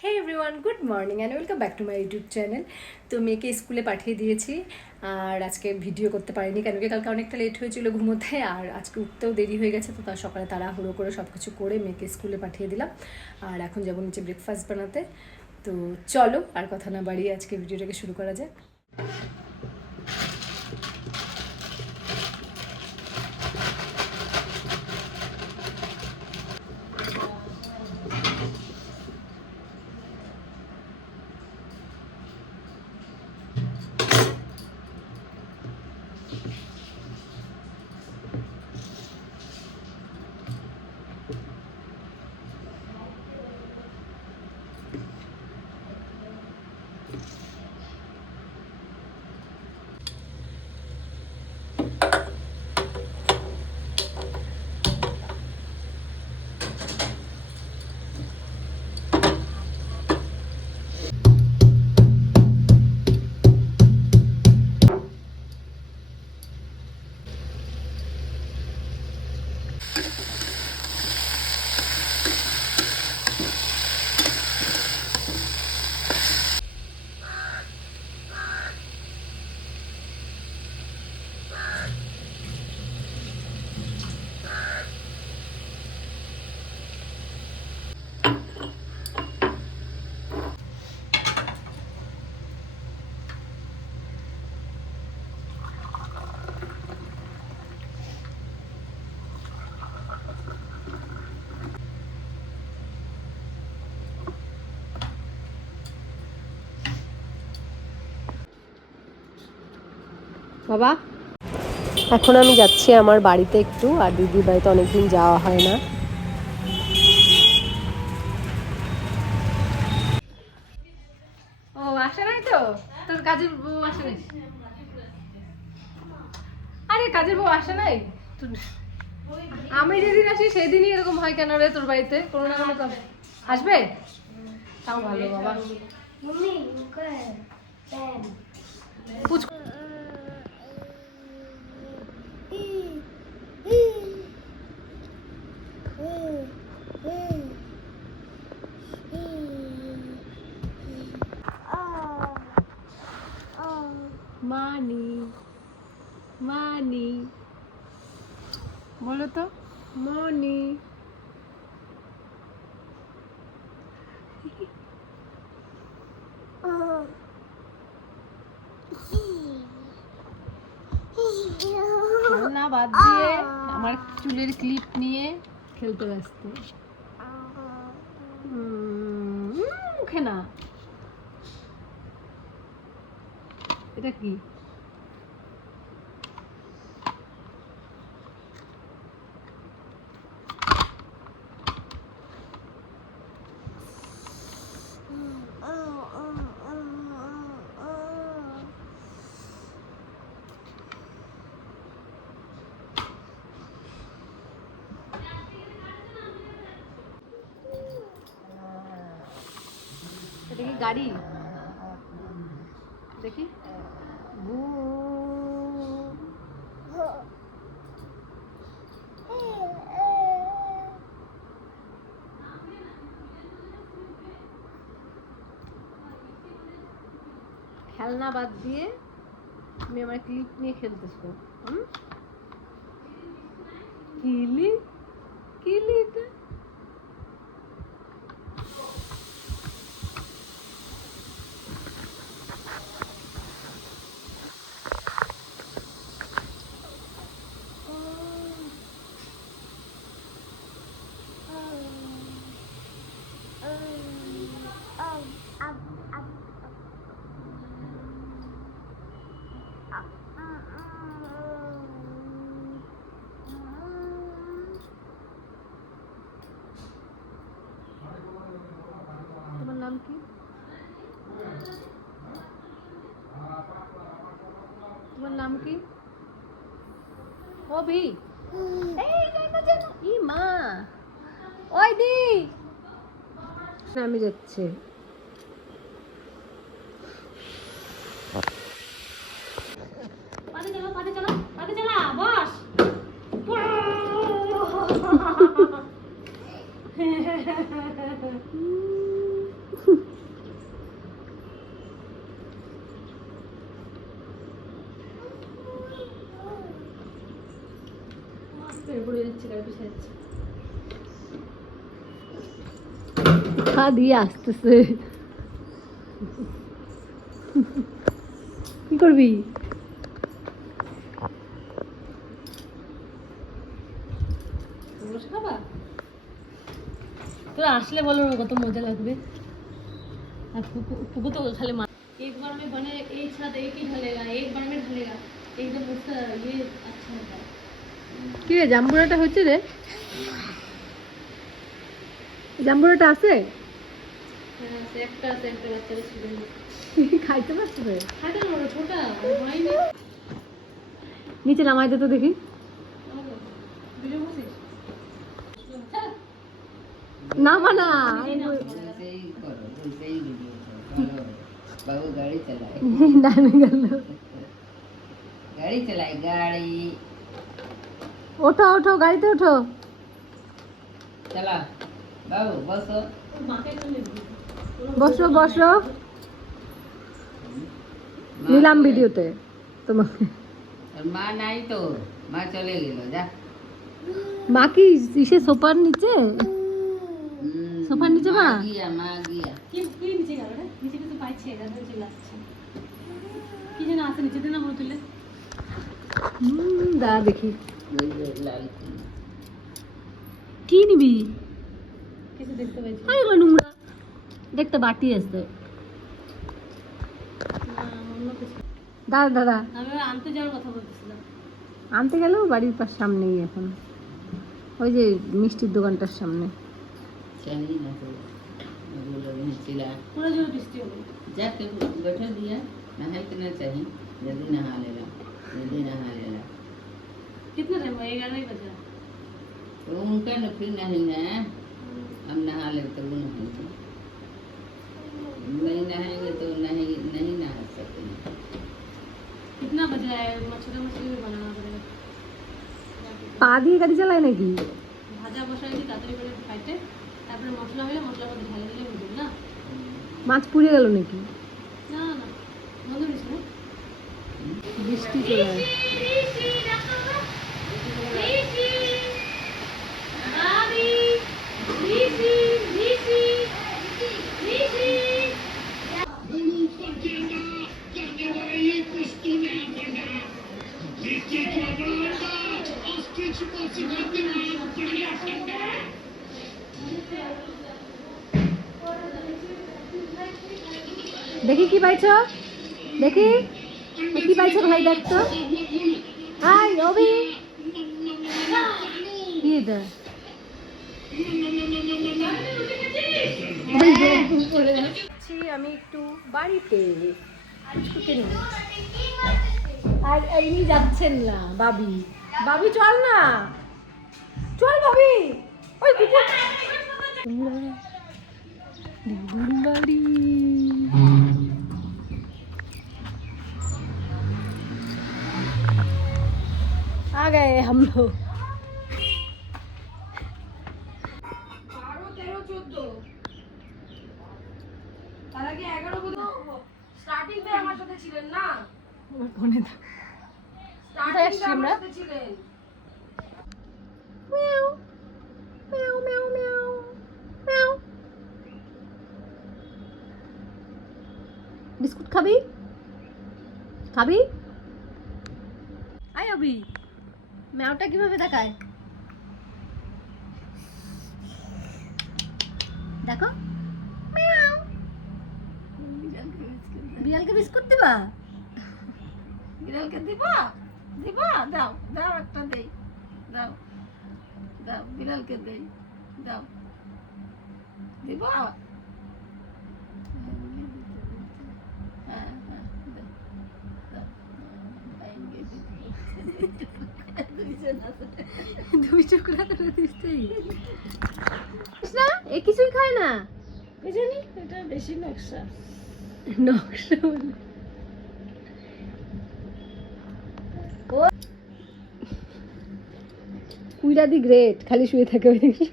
Hey everyone, good morning and welcome back to my YouTube channel. তো মেয়েকে স্কুলে পাঠিয়ে দিয়েছি আর আজকে ভিডিও করতে পারিনি কেন কি কালকে অনেকটা লেট হয়েছিল ঘুমোতে, আর আজকে উঠতেও দেরি হয়ে গেছে। তো তার সকালে তাড়াহুড়ো করে সব কিছু করে মেয়েকে স্কুলে পাঠিয়ে দিলাম আর এখন যাবো নিচে ব্রেকফাস্ট বানাতে। তো চলো আর কথা না বাড়িয়ে আজকে ভিডিওটাকে শুরু করা যাক। বাবা, এখন আমি যাচ্ছি আমার বাড়িতে একটু, আর দিদির বাড়িতে অনেকদিন যাওয়া হয় না। ও আসে নাই তো, তোর কাজের বউ আসে নাই? আরে কাজের বউ আসে নাই? আমি যেদিন আসি সেদিনই এরকম হয় কেন রে তোর বাড়িতে? কোনো না কোনো কাজ আসবে, তাও ভালো বাবা। পুচ- মানি মানি বলো তো, মনি। খেলনা বাদ দিয়ে আমার চুলের ক্লিপ নিয়ে খেলতে ব্যস্ত। মুখে না, এটা কি? এটা কি গাড়ি? দেখি। খেলনা বাদ দিয়ে তুমি আমার ক্লিপ নিয়ে খেলতেছো। কিলি কিলি এটা তোমার নাম কি? তোমার নাম কি? অভি। এই জায়গা যেন ই মা, ওই দি আমি যাচ্ছে। পাতে চলো পাতে চলো পাতে চলা বস। পড়ে যাচ্ছে, গাড়ি পিছিয়ে যাচ্ছে। খা দিয়ে আসতেছে। কি করবি? বসে খাবা? তোরা আসলে বলো না কত মজা লাগবে। আর ফুকু তো খালি एक बार में बने एक साथ एक ही ढलेगा, एक बार में ढलेगा एकदम उसका ये अच्छा होता है। কি রে জাম্বুরাটা হচ্ছে রে? জাম্বুরাটা আছে? হ্যাঁ, সে একটা বাচ্চারা ছিল খাইতে পারছো রে? খাইতে পারবো না, ছোটা হয়নি। নিচে নামাই দে তো দেখি। ভিডিও করছিস? নামা না। बाबू गाड़ी चलाए डालने गल गाड़ी चलाए गाड़ी ওঠো ওঠো গাড়িতে ওঠো। चला बाबू बसो মাকে চলে বসো বসো। নিলাম ভিডিওতে তোমাকে। और माँ नहीं तो माँ चले गेलो जा মা কি ইসে সোফার নিচে? সোফার নিচে মা? माँ गया কি কি নিচে গেল রে? নিচে কিছু পাইছে, দাদা চলে আসছে। কি যেন আছে নিচে দিন না বলে তুলে। দাঁড়া দেখি लाल কি নিবি। কিছু দেখতে পাইছি আরে এগুলো নোংরা দেখতে বাটি আছে। না, অন্য কিছু। দাঁড়া দাঁড়া আমি আনতে যাওয়ার কথা বলতেছিলাম। আনতে গেলেও বাড়ির পাশ সামনেই এখন, ওই যে মিষ্টির দোকানটার সামনে। चाहिए ना तो बोलो नहीं चिल्ला পুরো জোর বৃষ্টি হবে। जाके बैठा दिया नहाए तो ना चाहिए जल्दी नहा लेला जल्दी नहा लेला कितना टाइम हुआ? 11 बजा। तो उनका न फिर नहीं है हम नहा ले तो वो नहीं नहाएंगे तो नहीं नहीं नहा सकेंगे कितना बजा है? मछली भी बनाना पड़ेगा। পা দিয়ে গাড়ি চালায় নাকি? ভাজা বসাই দিই তাড়াতাড়ি করে খাইতে, তারপরে মশলা হলে মশলার মধ্যে ঢালে দিলে বুঝুন না। মাছ পুড়ে গেল নাকি? না না, বন্ধ করিস না। বৃষ্টি চলে আসে। দেখি কি পাইছো, দেখি কি পাইছো ভাই, দেখতো। হাই অভি, কি এটা? আমি একটু বাড়িতে আর ইনি যাচ্ছেন না। বাবি বাবি চল না, চল বাবি। ওই কুকুর বাড়ি। आ गए हम लोग। 12, 13, 14 তার আগে 11 বোধহয় স্টার্টিং তে আমার সাথে ছিলেন না? আমার ফোনে দাও। স্টার্টিং তে আমার সাথে ছিলেন। মিয়াও মিয়াও মিয়াও মিয়াও মিয়াও। বিস্কুট খাবি? খাবি? আয় অভি, ম্যাওটা কিভাবে দেখায় দেখো। মিয়াও। বিড়ালকে বিস্কুট দিবা? বিড়ালকে দিবা? দিবা? দাও দাও, একটা দেই, দাও দাও, বিড়ালকে দেই, দাও, দিবা? হ্যাঁ হ্যাঁ, দাও দাও, বাইঙ্গে দিতে দুই টুকরা করে দিচ্ছি না, এ কিছুই খায় না। এই জানি এটা বেশি নকশা। নকশা বলে। কুইরা দি গ্রেট, খালি শুয়ে থাকে ওই দিকে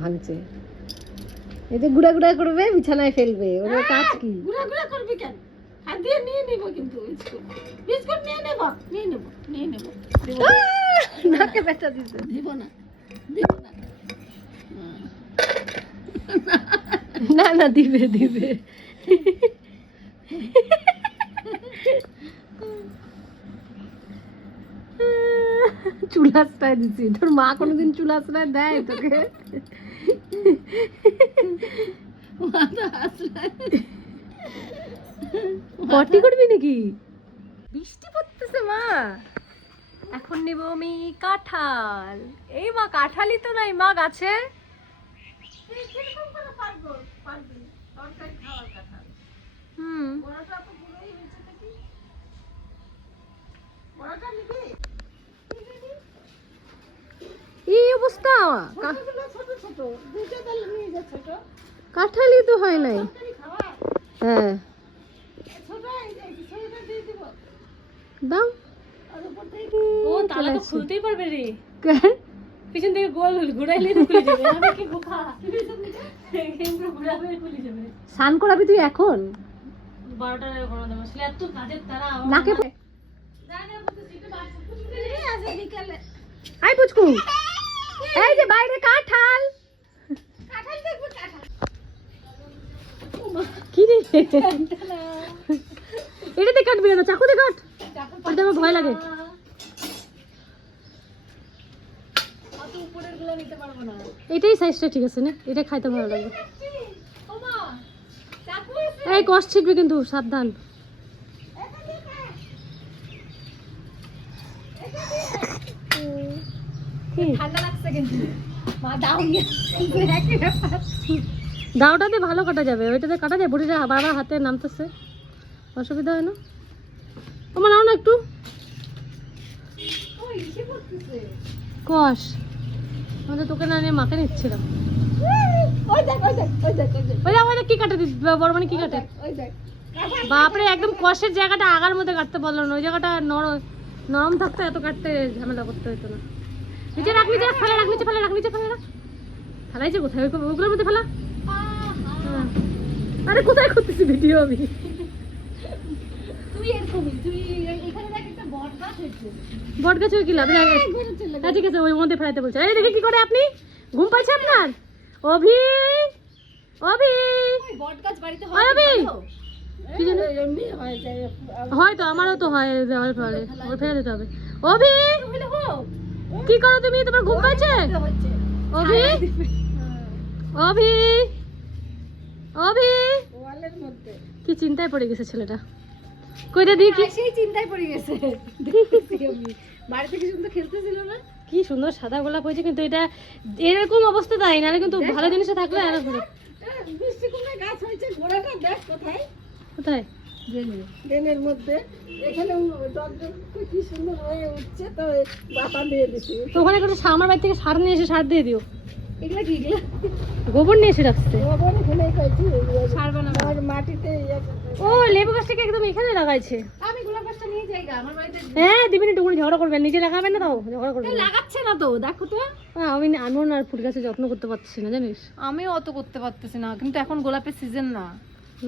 ভাঙছে। এই যে গুড়া গুড়া করবে, বিছানায় ফেলবে, ওর কাজ কি? গুড়া গুড়া করবি কেন? হাত দিয়ে নিয়ে নেব কিন্তু বিস্কুট বিস্কুট নিয়ে নেব দেব নাকে ব্যথা দিছে। দেব না না না দিবে দিবে। চুল আশ্রয় দিচ্ছি, তোর মা কোনোদিন চুল আশ্রয় দেয় তোকে? পটি করবি নাকি? বৃষ্টি পড়তেছে মা। এখন নেব আমি কাঁঠাল। এই মা কাঁঠালই তো নাই মা গাছে। হুম এই অবস্থা, কাঁঠালই তো হয় নাই। হ্যাঁ দাও। ও তালা তো খুলতেই পারবে রে, পিছন থেকে গোল ঘুরাইলে তো খুলে যাবে। আমি কি বোকা, কিন্তু ঘুরাবে খুলে যাবে। স্নান করাবি তুই এখন? 12টার আগে ঘুমাতে বসলে এত কাজের তারা নাকে বিকালে আই পুচকু, এই যে বাইরে কাঁঠাল। কি রে এটাতে কাটবি না, চাকুতে কাট, ওটা আমার ভয় লাগে। এটাই সাইজটা ঠিক আছে না, এটা খাইতে ভালো লাগে। এই কষ ছিটবে কিন্তু, সাবধান। ঠান্ডা লাগছে কিন্তু মা দাও নিয়ে দাওটাতে ভালো কাটা যাবে, ওইটাতে কাটা যায়, বড়িটা বারবার হাতে নামতেছে, অসুবিধা হয় না। আমার নাও না একটু কষ, আমাদের তোকে না নিয়ে মাকে নিচ্ছিলাম। ওই দেখ কি কাটে বড় মানে কি কাটে বাপরে, একদম কষের জায়গাটা আগার মধ্যে কাটতে বললো না, ওই জায়গাটা নরম থাকতো, এত কাটতে ঝামেলা করতে হতো না। নিচে রাখ, নিচে রাখ, ফেলে রাখ, নিচে ফেলে রাখ, নিচে ফেলে রাখ। ফেলাইছে কোথায়? ওগুলোর মধ্যে ফেলা। আরে কোথায় করতেছি ভিডিও আমি? তুই এরকমই, তুই এখানে দেখ একটা বট গাছ হয়েছে, বট গাছে কি লাভ? হ্যাঁ ঠিক আছে, ওই মধ্যে ফেলাইতে বলছে। এই দেখে কি করে আপনি, ঘুম পাইছে আপনার? অভি অভি বট গাছ বাড়িতে হয় অভি, কি জানি এমনি হয়ে যায়। হয়তো, আমারও তো হয়, দেওয়ার ফলে ওর ফেলে দিতে হবে। অভি কি করো তুমি, তোমার ঘুম পাইছে? অভি অভি অভি ওয়ালের মধ্যে কি চিন্তায় পড়ে গেছে ছেলেটা। কইটা দিয়ে কি সেই চিন্তায় পড়ে গেছে, দেখেছি আমি বাড়িতে কি সুন্দর খেলতেছিল না, কি সুন্দর সাদা গোলাপ হয়েছে, কিন্তু এটা এরকম অবস্থা তাই না, কিন্তু ভালো জিনিসে থাকলে আর ঘুরে। মিষ্টি কুমড়া গাছ হয়েছে, গোড়াটা দেখ কোথায়, কোথায়? ড্রেনের মধ্যে। এখানে ডগডগ কি সুন্দর হয়ে উঠছে, তো বাবা দিয়ে দিছি। তো ওখানে করে আমার বাড়ি থেকে সার নিয়ে এসে সার দিয়ে দিও। এগুলা কি, এগুলা গোবর নিয়ে এসে রাখছে। গোবর এখানেই পাইছি, সার বানাবো। আর মাটিতে ও লেবু গাছটাকে একদম এখানে লাগাইছে। আমি গোলাপ গাছটা নিয়ে যাই গা, আমার বাড়িতে হ্যাঁ দিবেন, একটু ঝগড়া করবেন, নিজে লাগাবেন না, তাও ঝগড়া করবেন। লাগাচ্ছে না তো, দেখো তো। হ্যাঁ আমিও না আর ফুল গাছে যত্ন করতে পারছি না জানিস। আমিও অত করতে পারতেছি না, কিন্তু এখন গোলাপের সিজন না।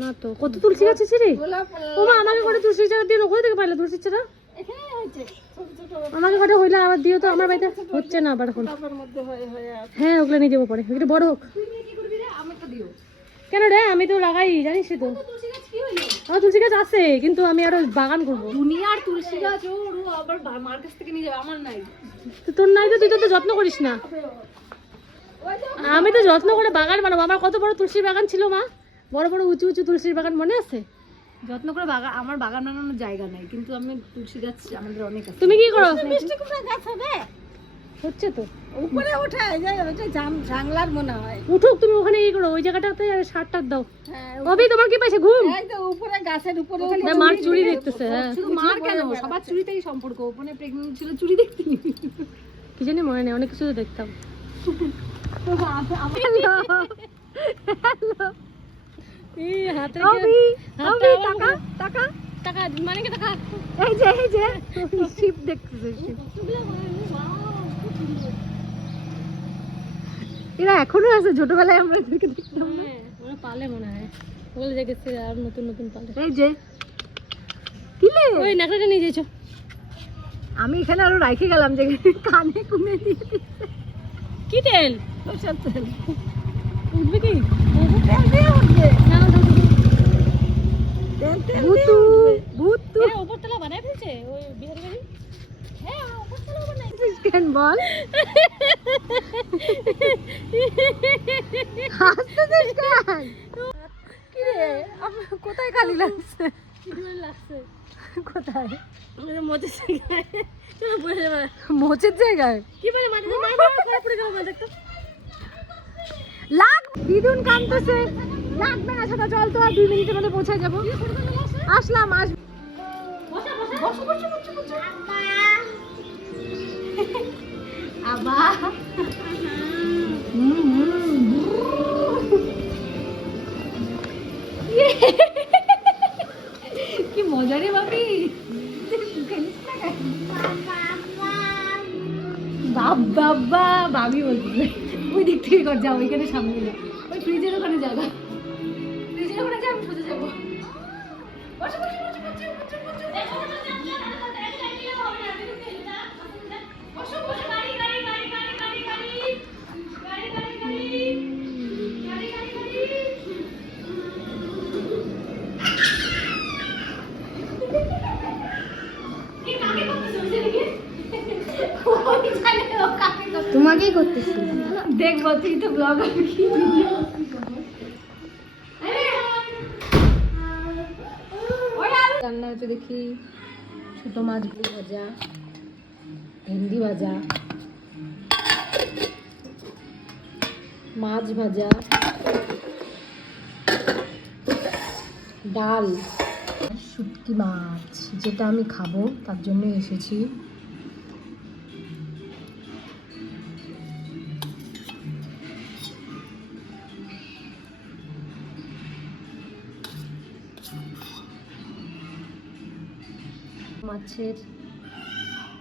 না তো, কত তুলসী গাছ আছে রে। গোলাপ ও মা আমাকে করে তুলসী চারা দিয়ে, ওখানে থেকে পাইলে তুলসী চারা এখানে হয়েছে, ছোট ছোট আমাকে কটা হইলে আবার দিও তো, আমার বাড়িতে হচ্ছে না আবার এখন। টবের মধ্যে হয়ে হয়ে আছে। হ্যাঁ ওগুলো নিয়ে যাবো পরে, একটু বড় হোক। তুই নিয়ে কি করবি রে, আমাকে দিও। কেন রে, আমি তো লাগাই জানিস তো। তুলসী গাছ কি হইলো? আমার তুলসী গাছ আছে, কিন্তু আমি আরো বাগান করবো। দুনিয়ার তুলসী গাছ ও আবার মার কাছ থেকে নিয়ে যাবে, আমার নাই। তো তোর নাই তো, তুই তো যত্ন করিস না। আমি তো যত্ন করে বাগান বানাবো। আমার কত বড় তুলসীর বাগান ছিল মা, বড় বড় উঁচু উঁচু তুলসীর বাগান, মনে আছে? যত্ন করে বাগান, আমার বাগান বানানোর জায়গা নাই, কিন্তু আমি তুলসী গাছ আমাদের অনেক আছে। তুমি কি করো? মিষ্টি কুমড়া গাছ হবে, হচ্ছে তো, উপরে ওঠায় যায়, ওটা জাংলার মনে হয়। উঠুক, তুমি ওখানে ই করো, ওই জায়গাটাতে সারটার দাও। হ্যাঁ, অভি তোমার কি পাইছে ঘুম? এই তো উপরে গাছের উপরে না, মার চুড়ি দেখতেছে। হ্যাঁ শুধু মার কেন, সবার চুরিতেই সম্পর্ক। ওপরে প্রেগন্যান্ট ছিল, চুরি দেখতে কি জানি মনে নেই, অনেক কিছু তো দেখতাম। এই হাতে অভি, অভি টাকা টাকা টাকা মানে কি টাকা? এই যে শিপ দেখতেছে, শিপ। এরা এখনো আছে, ছোটবেলায় আমরা এদেরকে দেখতাম। হ্যাঁ ওরা পালে মনে হয়, বলে যে গেছে আর নতুন নতুন পালে। এই যে কিলে ওই নাকড়াটা নিয়ে যাইছো। আমি এখানে আরো রাখে গেলাম যে কানে কুনে দিয়ে দিচ্ছে। কি তেল? সরষের তেল। উঠবে কি? তেল দিয়ে উঠবে। না না ভুতু ভুতু এরা উপরতলা বানায় ফেলছে ওই বিহারি বাড়ি। হ্যাঁ উপরতলা বানায়। কেন বল হাসতে দিস কেন? কি রে কোথায় কালি লাগছে? কি করে লাগছে? কোথায়? মজা জায়গায়। চলো বসে যাবে। মোচের জায়গায় কি বলে মাটি না না খারাপ পড়ে গেল দেখতো। লাগ দিদুন কাঁদতেছে। লাগবে না সেটা, চল তো আর 2 মিনিটের মধ্যে পৌঁছে যাবো। আসলাম আস বসো বসো বসো বসো বসো বসো আবা কি মজা রে বাবি। বাবা বাবি বলছে ওই দিক থেকে কর, যাও ওইখানে সামনে যাও, ওই ফ্রিজের ওখানে যাবা, ফ্রিজের ওখানে যা, আমি সোজা যাবো। বসো বসো বসো বসো বসো বসো বসো বসো গাড়ি গাড়ি গাড়ি গাড়ি গাড়ি গাড়ি গাড়ি গাড়ি গাড়ি গাড়ি গাড়ি কি কাকে করতেছ ওই দিকে? ওই জানে ও কাকে করতেছ। তোমাকেই করতেছি। দেখবো তুই তো ব্লগার কি রান্না হচ্ছে দেখি ছোট মাছ ভাজা, ভেন্ডি ভাজা, মাছ ভাজা, ডাল, শুটকি মাছ যেটা আমি খাবো তার জন্য এসেছি। মাছের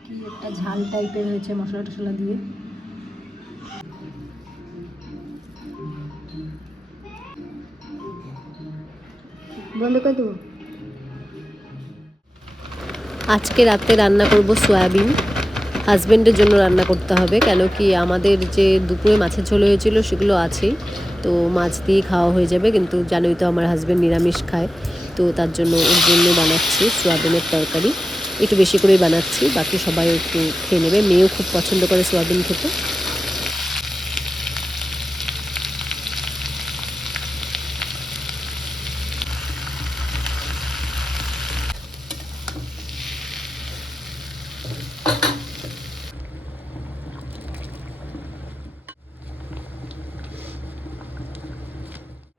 কি একটা ঝাল টাইপের হয়েছে মশলা টশলা দিয়ে। বন্ধ করে দেবো। আজকে রাতে রান্না করব সয়াবিন। হাজব্যান্ডের জন্য রান্না করতে হবে, কেন কি আমাদের যে দুপুরে মাছের ঝোল হয়েছিল সেগুলো আছেই, তো মাছ দিয়ে খাওয়া হয়ে যাবে। কিন্তু জানোই তো আমার হাজব্যান্ড নিরামিষ খায়, তো তার জন্য ওর জন্য বানাচ্ছি সয়াবিনের তরকারি। একটু বেশি করেই বানাচ্ছি, বাকি সবাই একটু খেয়ে নেবে। মেয়েও খুব পছন্দ করে সয়াবিন খেতে।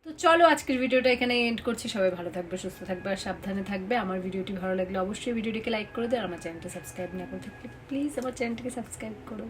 তো চলো আজকের ভিডিওটা এখানে এন্ড করছি। সবাই ভালো থাকবে, সুস্থ থাকবে আর সাবধানে থাকবে। আমার ভিডিওটি ভালো লাগলে অবশ্যই ভিডিওটিকে লাইক করে দিও, আর আমার চ্যানেলটা সাবস্ক্রাইব না করে থাকলে প্লিজ আমার চ্যানেলটিকে সাবস্ক্রাইব করো।